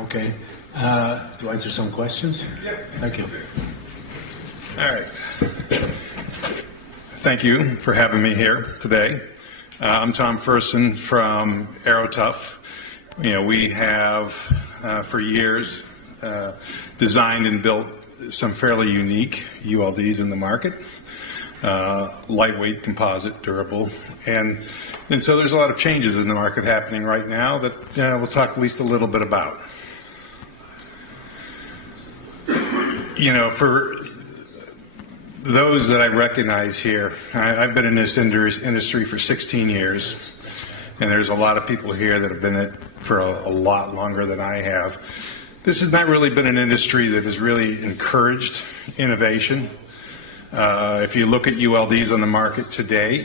Okay. To answer some questions? Yeah. Thank you. All right. Thank you for having me here today. I'm Tom Ferson from AeroTough. We have for years designed and built some fairly unique ULDs in the market. Lightweight, composite, durable, and so there's a lot of changes in the market happening right now that we'll talk at least a little bit about. For those that I recognize here, I've been in this industry for 16 years, and there's a lot of people here that have been in it for a lot longer than I have. This has not really been an industry that has really encouraged innovation. If you look at ULDs on the market today,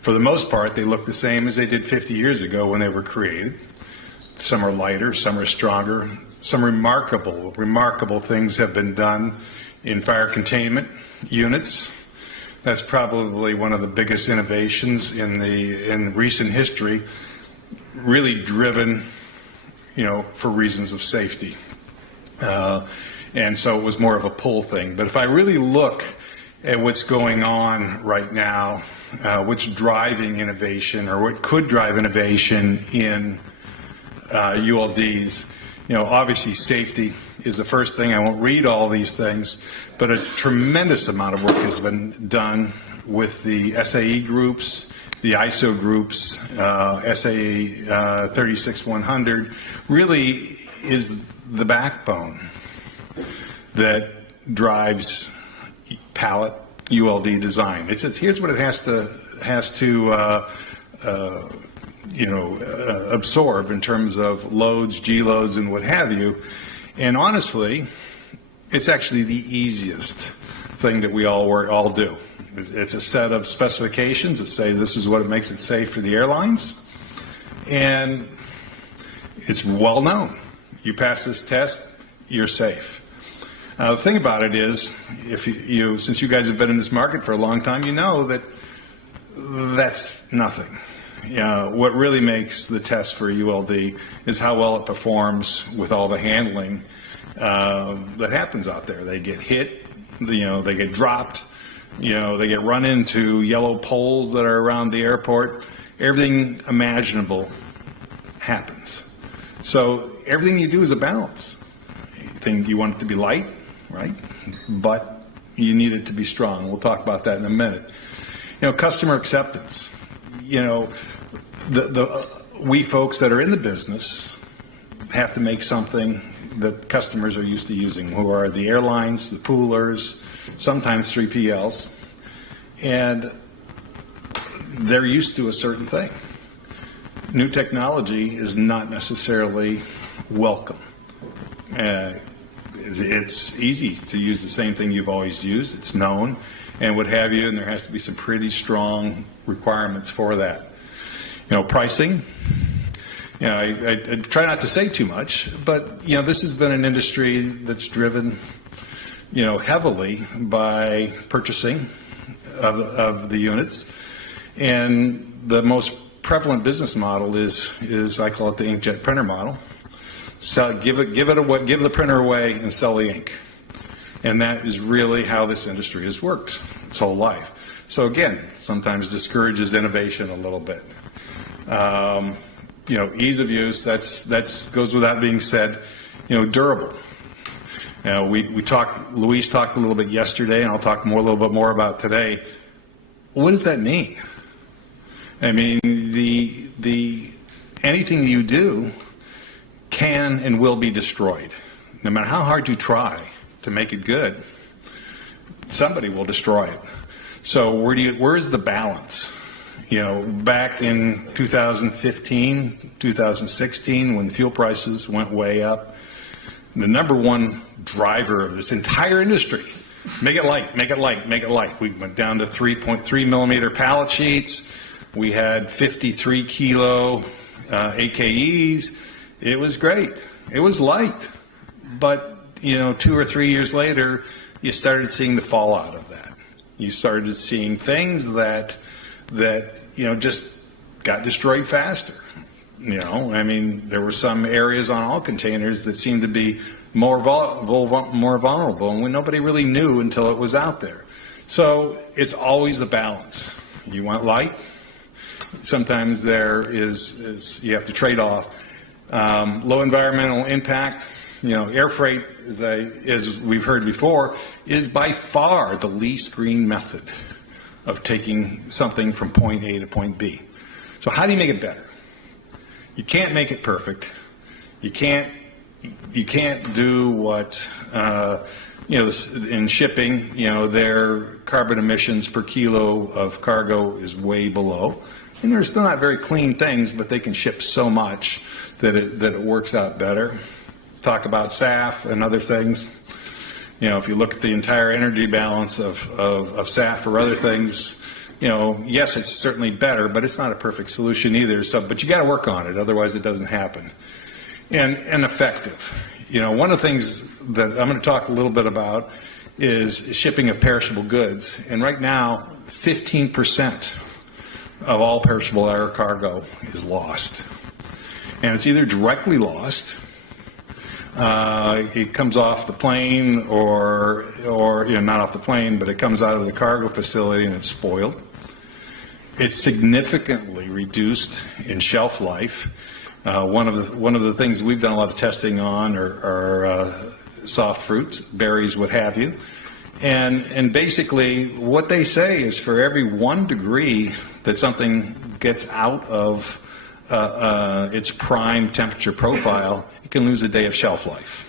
for the most part, they look the same as they did 50 years ago when they were created. Some are lighter, some are stronger. Some remarkable things have been done in fire containment units. That's probably one of the biggest innovations in recent history, really driven, for reasons of safety. And so it was more of a pull thing. But if I really look at what's going on right now, what's driving innovation or what could drive innovation in ULDs, obviously safety is the first thing. I won't read all these things, but a tremendous amount of work has been done with the SAE groups, the ISO groups, SAE 36100 really is the backbone that drives pallet ULD design. It says here's what it has to absorb in terms of loads, G loads, and what have you. And honestly, it's actually the easiest thing that we all do. It's a set of specifications that say this is what makes it safe for the airlines, and it's well known. You pass this test, you're safe. The thing about it is, since you guys have been in this market for a long time, you know that that's nothing. What really makes the test for ULD is how well it performs with all the handling that happens out there. They get hit, they get dropped, they get run into yellow poles that are around the airport. Everything imaginable happens. So everything you do is a balance. You want it to be light, right? But you need it to be strong. We'll talk about that in a minute. Customer acceptance. We folks that are in the business have to make something that customers are used to using, who are the airlines, the poolers, sometimes 3PLs, and they're used to a certain thing. New technology is not necessarily welcome. It's easy to use the same thing you've always used. It's known and what have you, and there has to be some pretty strong requirements for that. Pricing. I try not to say too much, but this has been an industry that's driven, heavily by purchasing of the units, and the most prevalent business model is I call it the inkjet printer model. So give the printer away and sell the ink, and that is really how this industry has worked its whole life. So again, sometimes discourages innovation a little bit. Ease of use, that's goes without being said. Durable. Luis talked a little bit yesterday, and I'll talk a little bit more about today. What does that mean? I mean, anything you do can and will be destroyed. No matter how hard you try to make it good, somebody will destroy it. So where is the balance? Back in 2015, 2016, when fuel prices went way up, the number one driver of this entire industry, make it light, make it light, make it light. We went down to 3.3 millimeter pallet sheets. We had 53 kilo AKEs. It was great. It was light. But, 2 or 3 years later, you started seeing the fallout of that. You started seeing things that just got destroyed faster. I mean, there were some areas on all containers that seemed to be more vulnerable, and nobody really knew until it was out there. So it's always a balance. You want light. Sometimes there is you have to trade off. Low environmental impact. Air freight, as we've heard before, is by far the least green method of taking something from point A to point B. So how do you make it better? You can't make it perfect. You can't do what in shipping. Their carbon emissions per kilo of cargo is way below, and they're still not very clean things, but they can ship so much that it works out better. Talk about SAF and other things. If you look at the entire energy balance of SAF or other things, yes, it's certainly better, but it's not a perfect solution either. But you got to work on it, otherwise it doesn't happen. And effective. One of the things that I'm going to talk a little bit about is shipping of perishable goods. And right now, 15% of all perishable air cargo is lost. And it's either directly lost, it comes off the plane, or not off the plane, but it comes out of the cargo facility and it's spoiled. It's significantly reduced in shelf life. One of the things we've done a lot of testing on are soft fruits, berries, what have you. And basically what they say is for every 1 degree that something gets out of its prime temperature profile, it can lose a day of shelf life.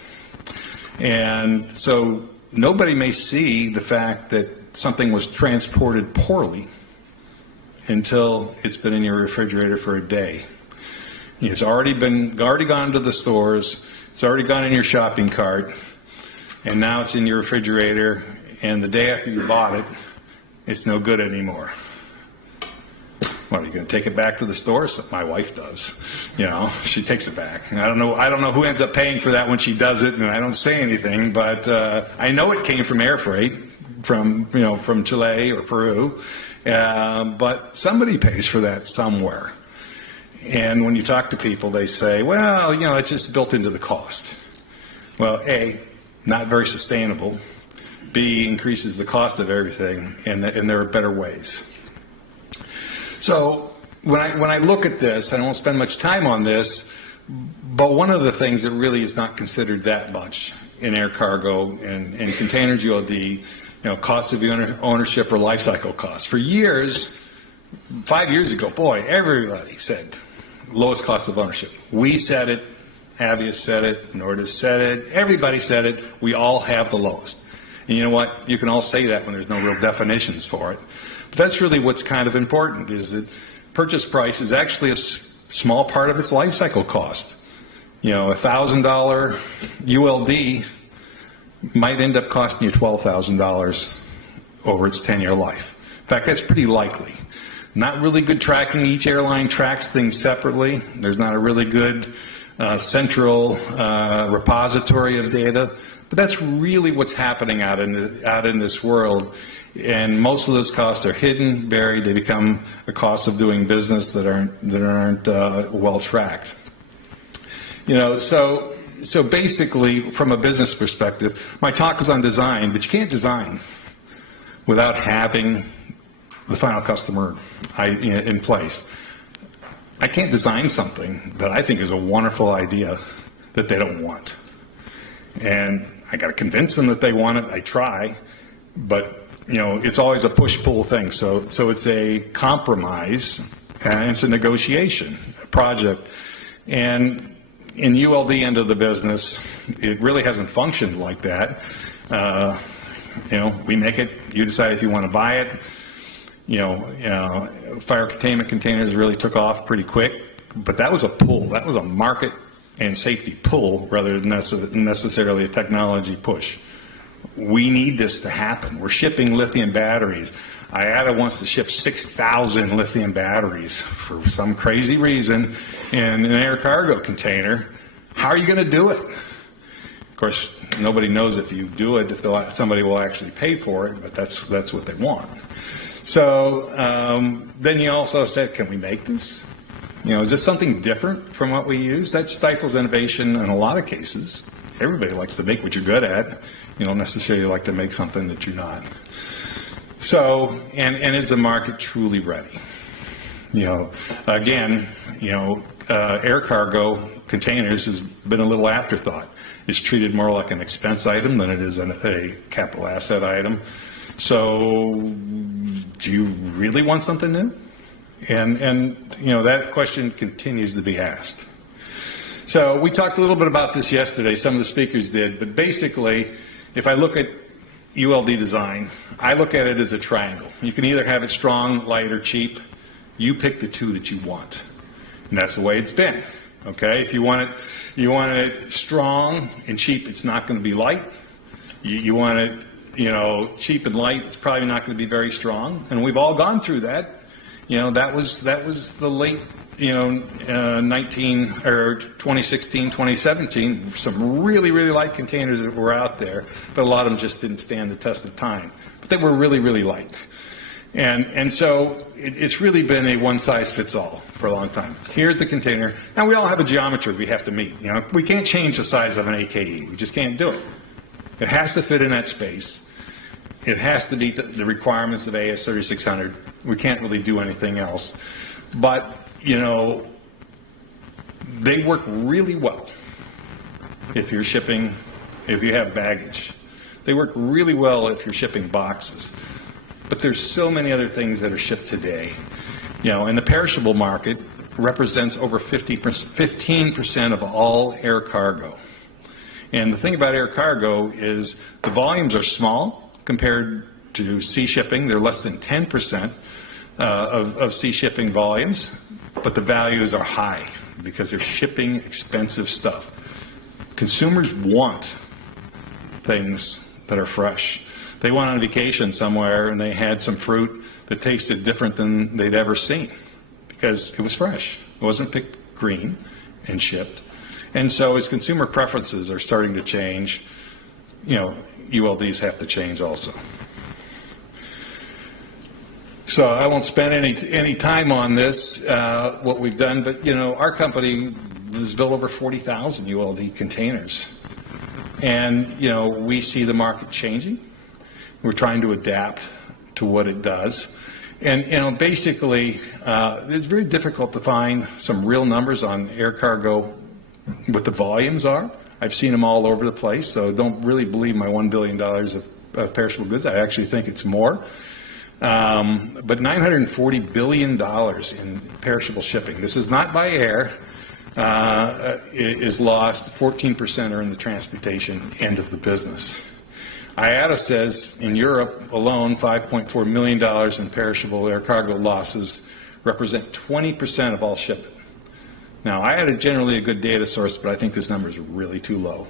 And so nobody may see the fact that something was transported poorly until it's been in your refrigerator for a day. It's already gone to the stores, it's already gone in your shopping cart, and now it's in your refrigerator, and the day after you bought it, it's no good anymore. What, are you going to take it back to the store? So my wife does. She takes it back. And I don't know who ends up paying for that when she does it, and I don't say anything, but I know it came from air freight, from Chile or Peru, but somebody pays for that somewhere. And when you talk to people, they say, well, it's just built into the cost. Well, A, not very sustainable. B, increases the cost of everything, and there are better ways. So when I look at this, I won't spend much time on this, but one of the things that really is not considered that much in air cargo and containers ULD, cost of ownership or life cycle costs. For years, 5 years ago, boy, everybody said lowest cost of ownership. We said it, Avius said it, Nordis said it, everybody said it, we all have the lowest. And you know what, you can all say that when there's no real definitions for it. But that's really what's kind of important, is that purchase price is actually a small part of its life cycle cost. $1,000 ULD might end up costing you $12,000 over its 10-year life. In fact, that's pretty likely. Not really good tracking. Each airline tracks things separately. There's not a really good central repository of data. But that's really what's happening out in this world. And most of those costs are hidden, buried. They become a cost of doing business that aren't well tracked. So basically, from a business perspective, my talk is on design, but you can't design without having the final customer in place. I can't design something that I think is a wonderful idea that they don't want. And I got to convince them that they want it. I try, but it's always a push-pull thing. So it's a compromise, and it's a negotiation, a project. And in ULD end of the business, it really hasn't functioned like that. We make it, you decide if you want to buy it. Fire containment containers really took off pretty quick, but that was a pull. That was a market and safety pull rather than necessarily a technology push. We need this to happen. We're shipping lithium batteries. IATA wants to ship 6,000 lithium batteries for some crazy reason in an air cargo container. How are you going to do it? Of course, nobody knows if you do it, if somebody will actually pay for it, but that's what they want. So then you also said, can we make this? Is this something different from what we use? That stifles innovation in a lot of cases. Everybody likes to make what you're good at. You don't necessarily like to make something that you're not. So, and is the market truly ready? Again, air cargo containers has been a little afterthought. It's treated more like an expense item than it is a capital asset item. So, do you really want something new? And that question continues to be asked. So we talked a little bit about this yesterday, some of the speakers did, but basically, if I look at ULD design, I look at it as a triangle. You can either have it strong, light, or cheap. You pick the two that you want. And that's the way it's been. Okay? If you want it strong and cheap, it's not going to be light. You want it, cheap and light, it's probably not going to be very strong. And we've all gone through that. That was the late, 2016, 2017. Some really, really light containers that were out there, but a lot of them just didn't stand the test of time. But they were really, really light. And so it's really been a one-size-fits-all for a long time. Here's the container. Now, we all have a geometry we have to meet. We can't change the size of an AKE. We just can't do it. It has to fit in that space. It has to meet the requirements of AS 3600. We can't really do anything else. But, they work really well if you're shipping, if you have baggage. They work really well if you're shipping boxes. But there's so many other things that are shipped today. And the perishable market represents over 15% of all air cargo. And the thing about air cargo is the volumes are small compared to sea shipping. They're less than 10% of sea shipping volumes, but the values are high because they're shipping expensive stuff. Consumers want things that are fresh. They went on vacation somewhere and they had some fruit that tasted different than they'd ever seen because it was fresh. It wasn't picked green and shipped. And so as consumer preferences are starting to change, ULDs have to change also. So I won't spend any time on this, what we've done, but our company has built over 40,000 ULD containers. And we see the market changing. We're trying to adapt to what it does. And basically, it's very difficult to find some real numbers on air cargo, what the volumes are. I've seen them all over the place, so don't really believe my $1 billion of perishable goods. I actually think it's more. But $940 billion in perishable shipping. This is not by air. Is lost. 14% are in the transportation end of the business. IATA says in Europe alone, $5.4 million in perishable air cargo losses represent 20% of all shipment. Now, IATA generally a good data source, but I think this number is really too low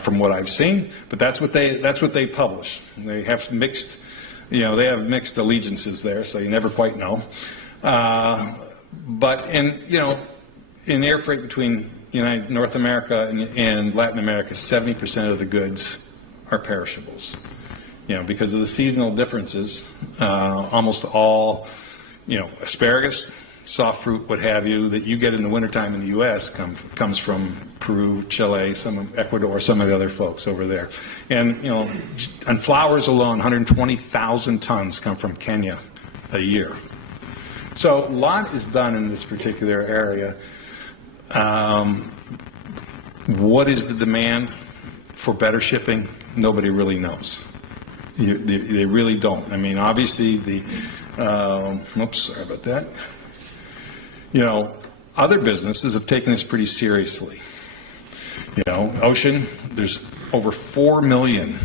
from what I've seen. But that's what they publish. They have mixed, they have mixed allegiances there, so you never quite know. But in air freight between North America and Latin America, 70% of the goods are perishables. Because of the seasonal differences, almost all, asparagus, soft fruit, what have you, that you get in the wintertime in the U.S. comes from Peru, Chile, some Ecuador, some of the other folks over there. And, on flowers alone, 120,000 tons come from Kenya a year. So a lot is done in this particular area. What is the demand for better shipping? Nobody really knows. They really don't. I mean, obviously oops, sorry about that. Other businesses have taken this pretty seriously. Ocean, there's over 4 million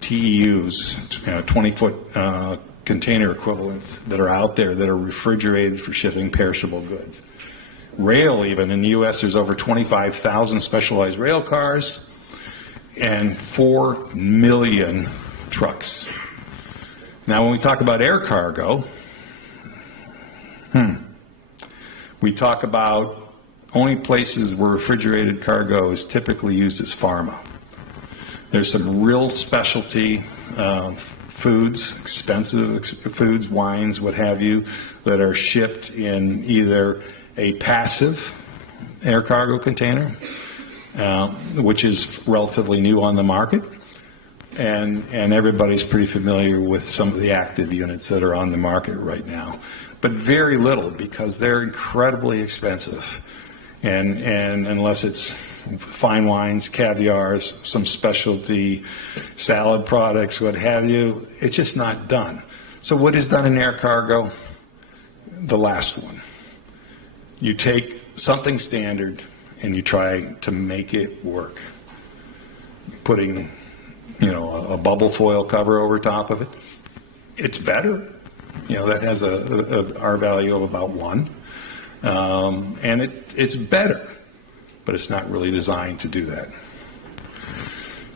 TEUs, 20-foot container equivalents that are out there that are refrigerated for shipping perishable goods. Rail, even in the U.S., there's over 25,000 specialized rail cars and 4 million trucks. Now, when we talk about air cargo, we talk about only places where refrigerated cargo is typically used as pharma. There's some real specialty foods, expensive foods, wines, what have you, that are shipped in either a passive air cargo container, which is relatively new on the market. And everybody's pretty familiar with some of the active units that are on the market right now, but very little because they're incredibly expensive. And unless it's fine wines, caviars, some specialty salad products, what have you, it's just not done. So what is done in air cargo? The last one. You take something standard and you try to make it work. Putting, a bubble foil cover over top of it. It's better. That has a R value of about 1. And it's better, but it's not really designed to do that.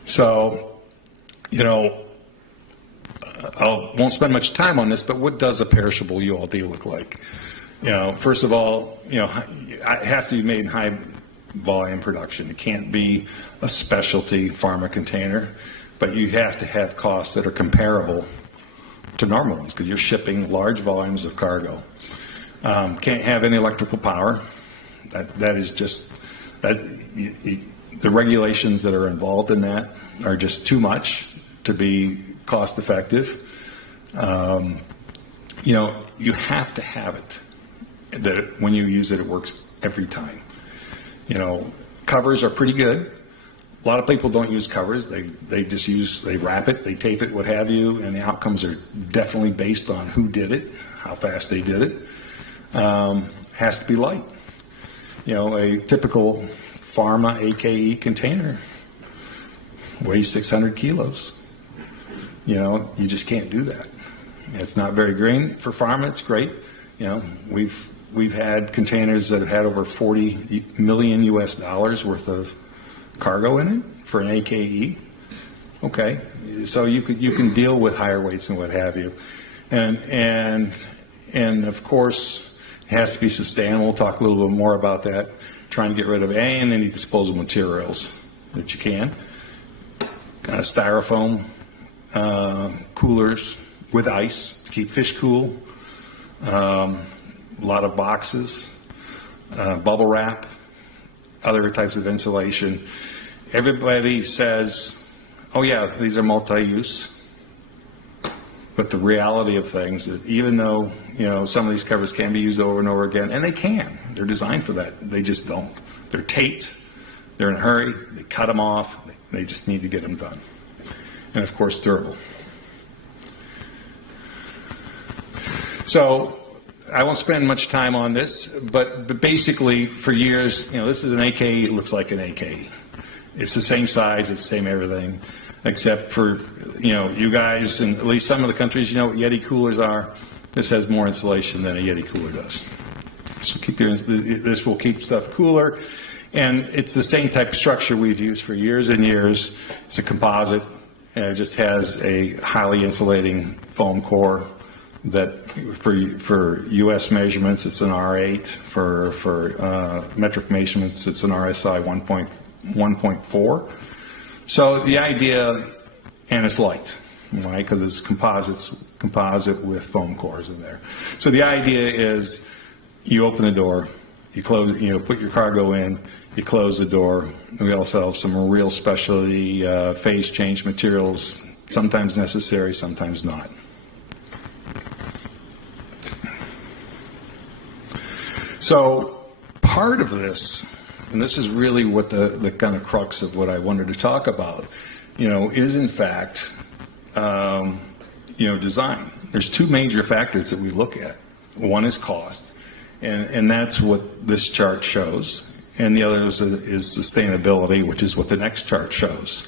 So, I won't spend much time on this, but what does a perishable ULD look like? First of all, it has to be made in high volume production. It can't be a specialty pharma container, but you have to have costs that are comparable to normal ones because you're shipping large volumes of cargo. Can't have any electrical power. That is just that. The regulations that are involved in that are just too much to be cost effective. You have to have it. That when you use it, it works every time. Covers are pretty good. A lot of people don't use covers. They wrap it, they tape it, what have you, and the outcomes are definitely based on who did it, how fast they did it. Has to be light. A typical pharma AKE container weighs 600 kilos. You just can't do that. It's not very green for pharma. It's great. We've had containers that have had over 40 million US dollars worth of cargo in it for an AKE. Okay, so you can deal with higher weights and what have you, and of course it has to be sustainable. We'll talk a little bit more about that. Trying to get rid of any disposable materials that you can. Styrofoam coolers with ice to keep fish cool. A lot of boxes, bubble wrap, other types of insulation. Everybody says, oh yeah, these are multi-use. But the reality of things is even though, some of these covers can be used over and over again, and they can, they're designed for that, they just don't. They're taped, they're in a hurry, they cut them off, they just need to get them done. And of course, durable. So, I won't spend much time on this, but basically for years, this is an AKE, it looks like an AKE. It's the same size, it's the same everything, except for, you guys, in at least some of the countries, what Yeti coolers are. This has more insulation than a Yeti cooler does. So this will keep stuff cooler, and it's the same type of structure we've used for years and years. It's a composite, and it just has a highly insulating foam core that for U.S. measurements, it's an R8. For metric measurements, it's an RSI 1.4. So the idea, and it's light, right? Because it's composite with foam cores in there. So the idea is you open the door, you close, put your cargo in, you close the door. We also have some real specialty phase change materials, sometimes necessary, sometimes not. So part of this, and this is really what the kind of crux of what I wanted to talk about, is in fact, design. There's two major factors that we look at. One is cost, and that's what this chart shows, and the other is sustainability, which is what the next chart shows.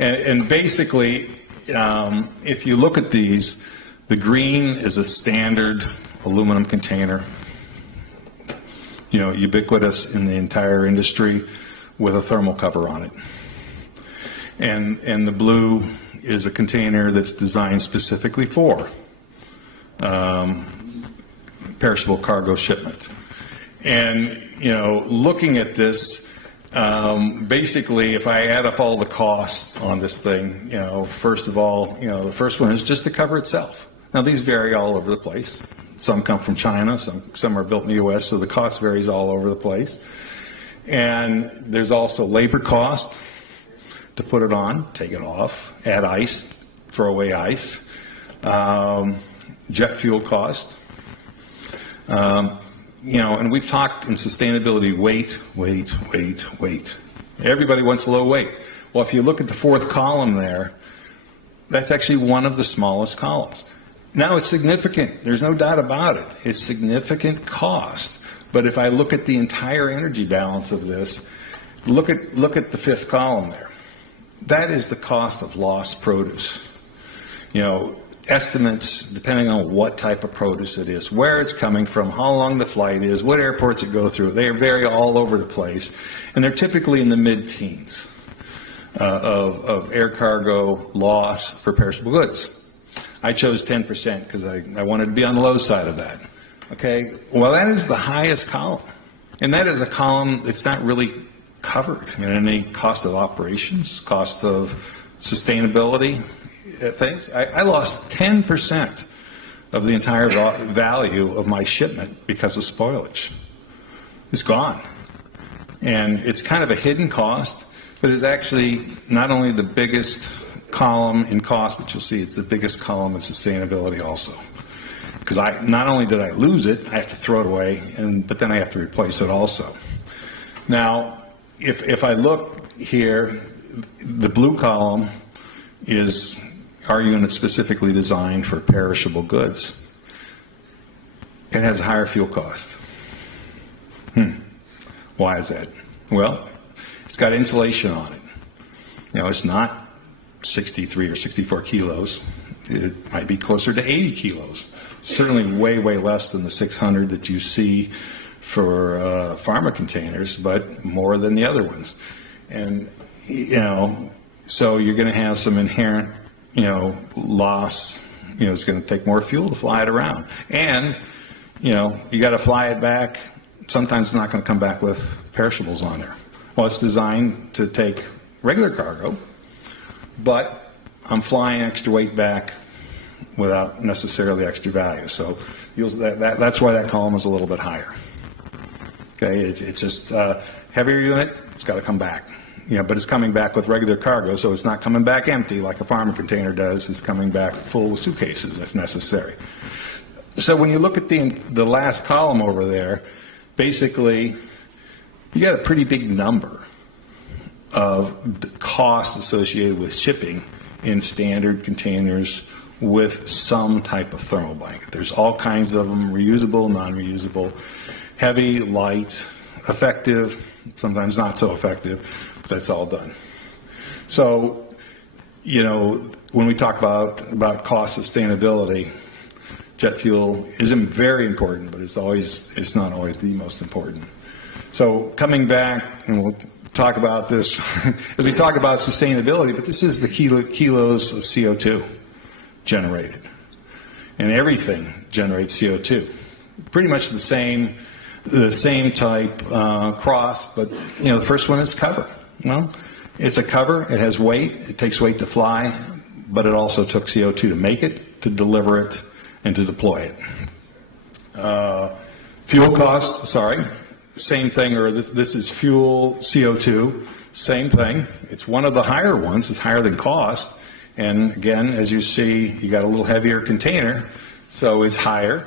And basically, if you look at these, the green is a standard aluminum container, ubiquitous in the entire industry with a thermal cover on it. And the blue is a container that's designed specifically for perishable cargo shipment. And, looking at this, basically, if I add up all the costs on this thing, first of all, the first one is just the cover itself. Now, these vary all over the place. Some come from China, some are built in the US, so the cost varies all over the place. And there's also labor cost to put it on, take it off, add ice, throw away ice, jet fuel cost. And we've talked in sustainability, weight. Everybody wants low weight. Well, if you look at the fourth column there, that's actually one of the smallest columns. Now, it's significant. There's no doubt about it. It's significant cost. But if I look at the entire energy balance of this, look at the fifth column there. That is the cost of lost produce. Estimates, depending on what type of produce it is, where it's coming from, how long the flight is, what airports it go through, they vary all over the place. And they're typically in the mid-teens of air cargo loss for perishable goods. I chose 10% because I wanted to be on the low side of that. Okay, well, that is the highest column. And that is a column that's not really covered in any cost of operations, cost of sustainability things. I lost 10% of the entire value of my shipment because of spoilage. It's gone. And it's kind of a hidden cost, but it's actually not only the biggest column in cost, but you'll see it's the biggest column in sustainability also. Because not only did I lose it, I have to throw it away, but then I have to replace it also. Now, if I look here, the blue column is our unit specifically designed for perishable goods. It has a higher fuel cost. Why is that? Well, it's got insulation on it. It's not 63 or 64 kilos. It might be closer to 80 kilos. Certainly way less than the 600 that you see for pharma containers, but more than the other ones. And, so you're going to have some inherent, loss. It's going to take more fuel to fly it around. And, you got to fly it back. Sometimes it's not going to come back with perishables on there. Well, it's designed to take regular cargo, but I'm flying extra weight back without necessarily extra value. So that's why that column is a little bit higher. Okay, it's just a heavier unit, it's got to come back. But it's coming back with regular cargo, so it's not coming back empty like a pharma container does. It's coming back full with suitcases if necessary. So when you look at the last column over there, basically you got a pretty big number of costs associated with shipping in standard containers with some type of thermal blanket. There's all kinds of them, reusable, non-reusable, heavy, light, effective, sometimes not so effective, but that's all done. So, when we talk about cost sustainability, jet fuel isn't very important, but it's not always the most important. So coming back, and we'll talk about this as we talk about sustainability, but this is the kilos of CO2 generated. And everything generates CO2. Pretty much the same type cross, but the first one is cover. Well, it's a cover, it has weight, it takes weight to fly, but it also took CO2 to make it, to deliver it, and to deploy it. Fuel costs, same thing, or this is fuel CO2, same thing. It's one of the higher ones, it's higher than cost. And again, as you see, you got a little heavier container, so it's higher.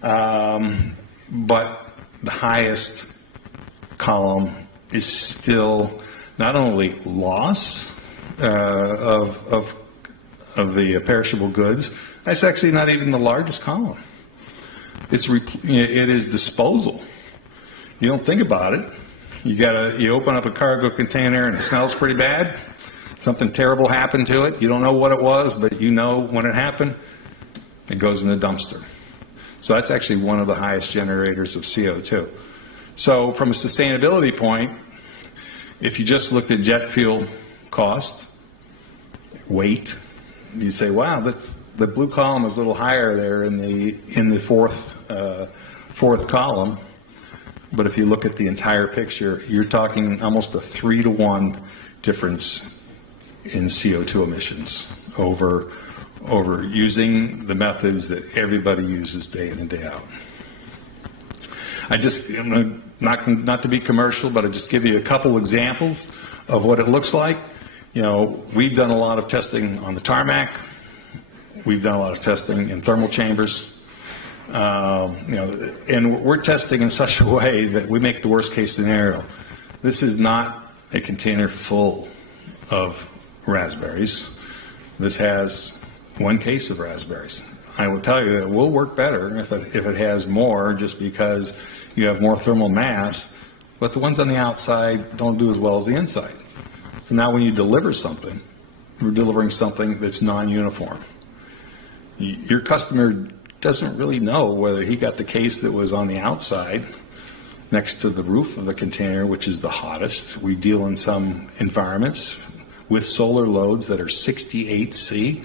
But the highest column is still not only loss of the perishable goods, that's actually not even the largest column. It is disposal. You don't think about it. You open up a cargo container and it smells pretty bad. Something terrible happened to it. You don't know what it was, but when it happened, it goes in the dumpster. So that's actually one of the highest generators of CO2. So from a sustainability point, if you just looked at jet fuel cost, weight, you say, wow, the blue column is a little higher there in the fourth column. But if you look at the entire picture, you're talking almost a 3-to-1 difference in CO2 emissions over over using the methods that everybody uses day in and day out. Not to be commercial, but I'll just give you a couple examples of what it looks like. We've done a lot of testing on the tarmac. We've done a lot of testing in thermal chambers. And we're testing in such a way that we make the worst case scenario. This is not a container full of raspberries. This has one case of raspberries. I will tell you it will work better if it has more, just because you have more thermal mass, but the ones on the outside don't do as well as the inside. So now when you deliver something, we're delivering something that's non-uniform. Your customer doesn't really know whether he got the case that was on the outside next to the roof of the container, which is the hottest. We deal in some environments with solar loads that are 68 C.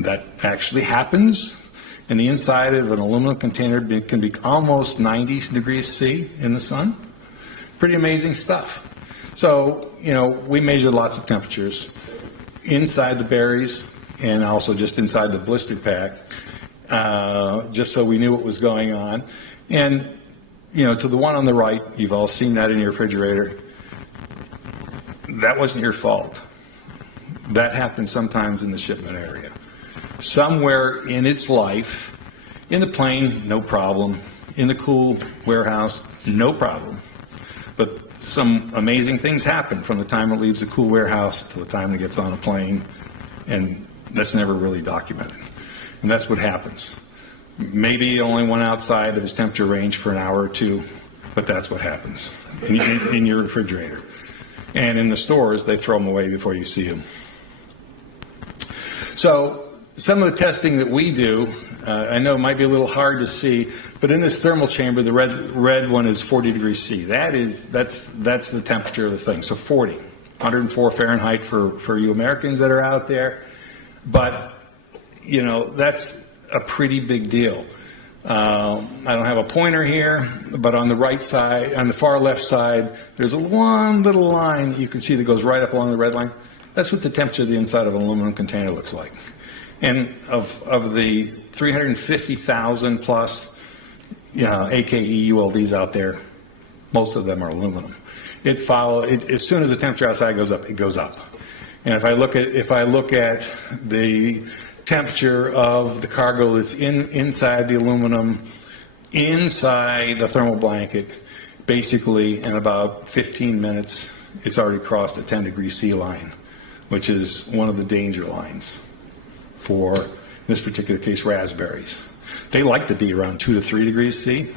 That actually happens. And the inside of an aluminum container can be almost 90 degrees C in the sun. Pretty amazing stuff. So, we measured lots of temperatures inside the berries and also just inside the blister pack, just so we knew what was going on. And, to the one on the right, you've all seen that in your refrigerator. That wasn't your fault. That happens sometimes in the shipment area. Somewhere in its life, in the plane, no problem. In the cool warehouse, no problem. But some amazing things happen from the time it leaves the cool warehouse to the time it gets on a plane, and that's never really documented. And that's what happens. Maybe it only went outside of his temperature range for an hour or two, but that's what happens in your refrigerator. And in the stores, they throw them away before you see them. So some of the testing that we do, I know it might be a little hard to see, but in this thermal chamber, the red one is 40 degrees C. That's the temperature of the thing. So 40, 104 Fahrenheit for you Americans that are out there. But, that's a pretty big deal. I don't have a pointer here, but on the right side, on the far left side, there's one little line that you can see that goes right up along the red line. That's what the temperature of the inside of an aluminum container looks like. And of the 350,000 plus AKE ULDs out there, most of them are aluminum. As soon as the temperature outside goes up, it goes up. And if I look at the temperature of the cargo that's inside the aluminum, inside the thermal blanket, basically in about 15 minutes, it's already crossed the 10 degree C line, which is one of the danger lines for, in this particular case, raspberries. They like to be around 2 to 3 degrees C.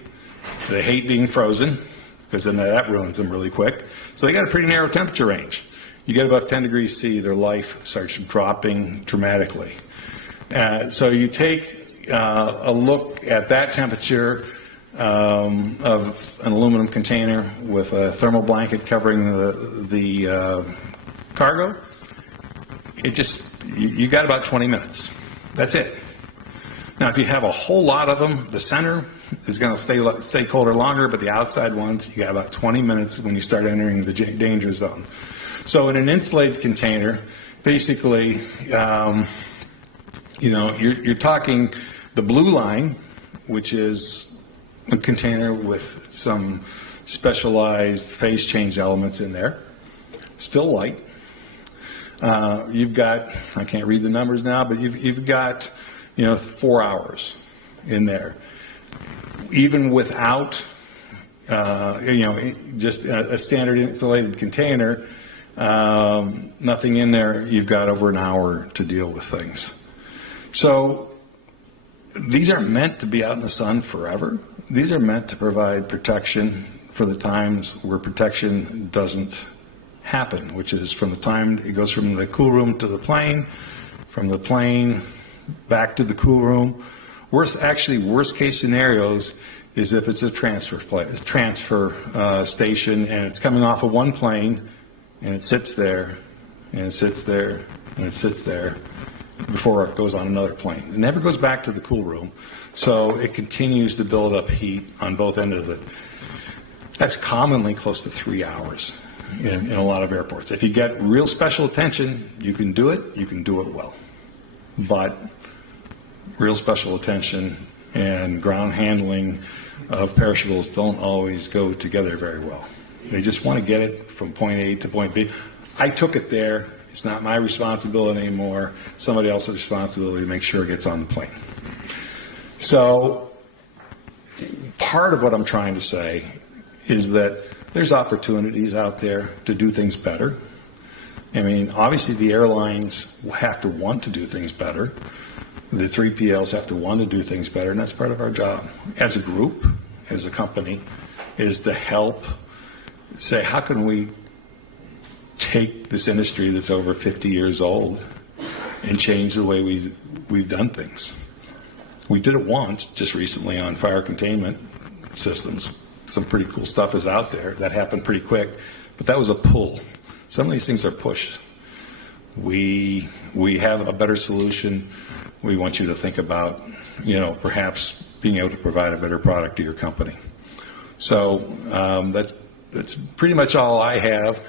They hate being frozen, because then that ruins them really quick. So they got a pretty narrow temperature range. You get above 10 degrees C, their life starts dropping dramatically. So you take a look at that temperature of an aluminum container with a thermal blanket covering the cargo. You got about 20 minutes. That's it. Now, if you have a whole lot of them, the center is going to stay colder longer, but the outside ones, you got about 20 minutes when you start entering the danger zone. So in an insulated container, basically, you're talking the blue line, which is a container with some specialized phase change elements in there, still light. You've got, I can't read the numbers now, but you've got 4 hours in there. Even without, just a standard insulated container, nothing in there, you've got over an hour to deal with things. So these aren't meant to be out in the sun forever. These are meant to provide protection for the times where protection doesn't happen, which is from the time it goes from the cool room to the plane, from the plane back to the cool room. Worst case scenarios is if it's a transfer station and it's coming off of one plane and it sits there and it sits there and it sits there before it goes on another plane. It never goes back to the cool room, so it continues to build up heat on both ends of it. That's commonly close to 3 hours in a lot of airports. If you get real special attention, you can do it well. but real special attention and ground handling of perishables don't always go together very well. They just want to get it from point A to point B. I took it there. It's not my responsibility anymore. Somebody else's responsibility to make sure it gets on the plane. So part of what I'm trying to say is that there's opportunities out there to do things better. I mean, obviously the airlines have to want to do things better. The 3PLs have to want to do things better, and that's part of our job as a group, as a company, is to help say, how can we take this industry that's over 50 years old and change the way we've done things. We did it once, just recently, on fire containment systems. Some pretty cool stuff is out there. That happened pretty quick, but that was a pull. Some of these things are pushed. We have a better solution. We want you to think about, perhaps being able to provide a better product to your company. So that's pretty much all I have,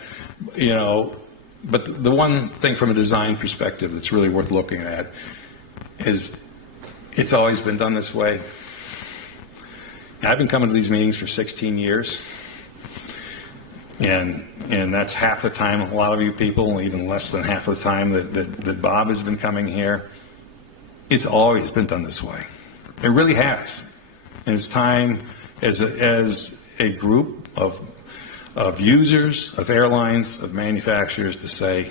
But the one thing from a design perspective that's really worth looking at is it's always been done this way. I've been coming to these meetings for 16 years, and that's half the time, a lot of you people, even less than half the time that Bob has been coming here. It's always been done this way. It really has. And it's time as a group of users, of airlines, of manufacturers to say,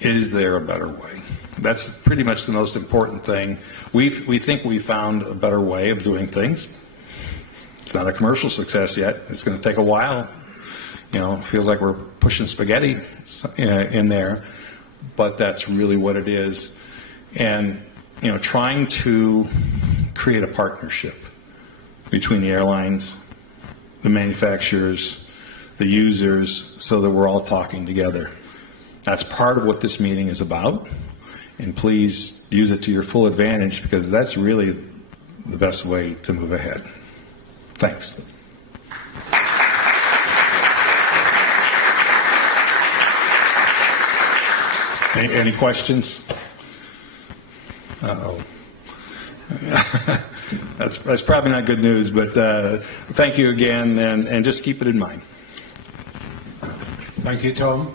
is there a better way? That's pretty much the most important thing. We think we found a better way of doing things. It's not a commercial success yet. It's going to take a while. It feels like we're pushing spaghetti in there, but that's really what it is. And, trying to create a partnership between the airlines, the manufacturers, the users, so that we're all talking together. That's part of what this meeting is about, and please use it to your full advantage, because that's really the best way to move ahead. Thanks. Any questions? Uh-oh. That's probably not good news, but thank you again, and just keep it in mind. Thank you, Tom.